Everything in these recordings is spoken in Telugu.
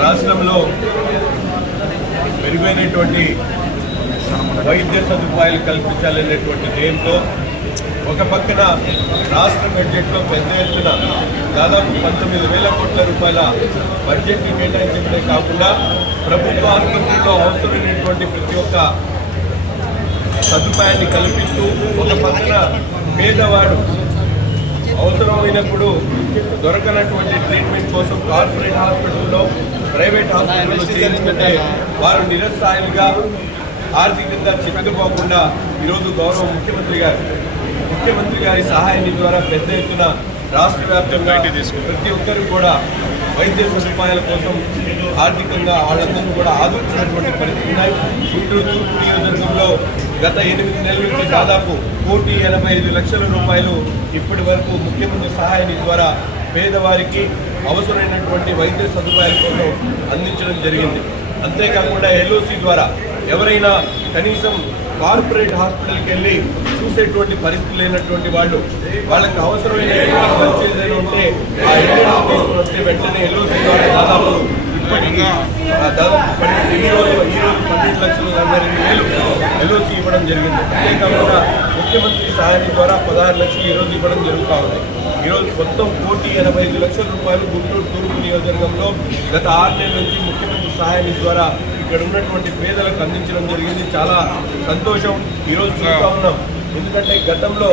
రాష్ట్రంలో మెరుగైనటువంటి వైద్య సదుపాయాలు కల్పించాలనేటువంటి ధ్యేయంతో ఒక పక్కన రాష్ట్ర బడ్జెట్లో పెద్ద ఎత్తున దాదాపు పంతొమ్మిది వేల కోట్ల రూపాయల బడ్జెట్ని కేటాయించడమే కాకుండా ప్రభుత్వ ఆసుపత్రిలో అవసరమైనటువంటి ప్రతి ఒక్క సదుపాయాన్ని కల్పిస్తూ ఒక పక్కన పేదవాడు అవసరమైనప్పుడు దొరకనటువంటి ట్రీట్మెంట్ కోసం కార్పొరేట్ హాస్పిటల్లో ప్రైవేట్ హాస్పిటల్లో చేయించుకుంటే వారు నిరస్థాయిలుగా ఆర్థికంగా చిక్కుపోకుండా ఈరోజు గౌరవ ముఖ్యమంత్రి గారు ముఖ్యమంత్రి గారి సహాయ నిధి ద్వారా పెద్ద ఎత్తున రాష్ట్ర వ్యాప్తంగా ప్రతి ఒక్కరు కూడా వైద్య సదుపాయాల కోసం ఆర్థికంగా వాళ్ళందరూ కూడా ఆదుకున్నటువంటి పరిస్థితి ఉన్నాయి. గుంటూరు తూర్పు నియోజకవర్గంలో గత ఎనిమిది నెలల నుంచి దాదాపు కోటి ఎనభై ఐదు లక్షల రూపాయలు ఇప్పటి వరకు ముఖ్యమంత్రి సహాయ నిధి ద్వారా పేదవారికి అవసరమైనటువంటి వైద్య సదుపాయాల కోసం అందించడం జరిగింది. అంతేకాకుండా ఎల్ఓసి ద్వారా ఎవరైనా కనీసం కార్పొరేట్ హాస్పిటల్కి వెళ్ళి చూసేటువంటి పరిస్థితి లేనటువంటి వాళ్ళు వాళ్ళకి అవసరమైన ఉంటే ఆ ఎల్ఓసి వస్తే వెంటనే ఎల్ఓసి ఆ దాదాపు పన్నెండు ఈ రోజు పన్నెండు లక్షల నలభై రెండు వేలు ఎల్ఓసి ఇవ్వడం జరిగింది అంతేకాకుండా ముఖ్యమంత్రి సహాయం ద్వారా పదహారు లక్షలు ఈ రోజు ఇవ్వడం జరుగుతూ ఉంది ఈరోజు మొత్తం కోటి ఎనభై ఐదు లక్షల రూపాయలు గుంటూరు తూర్పు నియోజకవర్గంలో గత ఆరు నెలల నుంచి ముఖ్యమంత్రి సహాయం ద్వారా ఇక్కడ ఉన్నటువంటి పేదలకు అందించడం జరిగింది చాలా సంతోషం ఈరోజు చూస్తూ ఉన్నాం. ఎందుకంటే గతంలో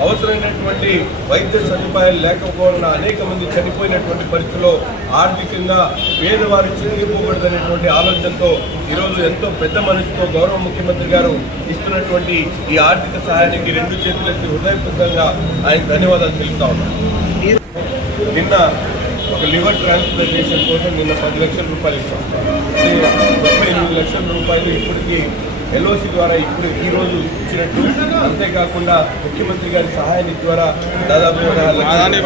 అవసరమైనటువంటి వైద్య సదుపాయాలు లేకపోవడం అనేక మంది చనిపోయినటువంటి పరిస్థితుల్లో ఆర్థికంగా పేదవారు చిరిగిపోకూడదనేటువంటి ఆలోచనతో ఈరోజు ఎంతో పెద్ద మనసుతో గౌరవ ముఖ్యమంత్రి గారు ఇస్తున్నటువంటి ఈ ఆర్థిక సహాయానికి రెండు చేతులకి హృదయపూర్వకంగా ఆయన ధన్యవాదాలు తెలుపుతా ఉన్నాను నిన్న ఒక లివర్ ట్రాన్స్ప్లాంటేషన్ కోసం నిన్న పది లక్షల రూపాయలు ఇచ్చాం. ముప్పై ఎనిమిది లక్షల రూపాయలు ఇప్పటికీ ఎల్ఓసి ద్వారా ఇప్పుడు ఈ రోజు ఇచ్చినట్టు అంతేకాకుండా ముఖ్యమంత్రి గారి సహాయ నిధి ద్వారా దాదాపు పదహారు లక్షలు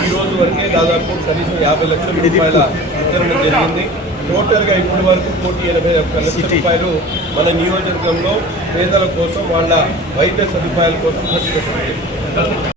ఈ రోజు వరకే దాదాపు కనీసం యాభై లక్షల రూపాయల వితరణ జరిగింది. టోటల్గా ఇప్పటి వరకు కోటి ఎనభై ఒక్క లక్షల రూపాయలు మన నియోజకవర్గంలో పేదల కోసం వాళ్ళ వైద్య సదుపాయాల కోసం ఖర్చు పెట్టారు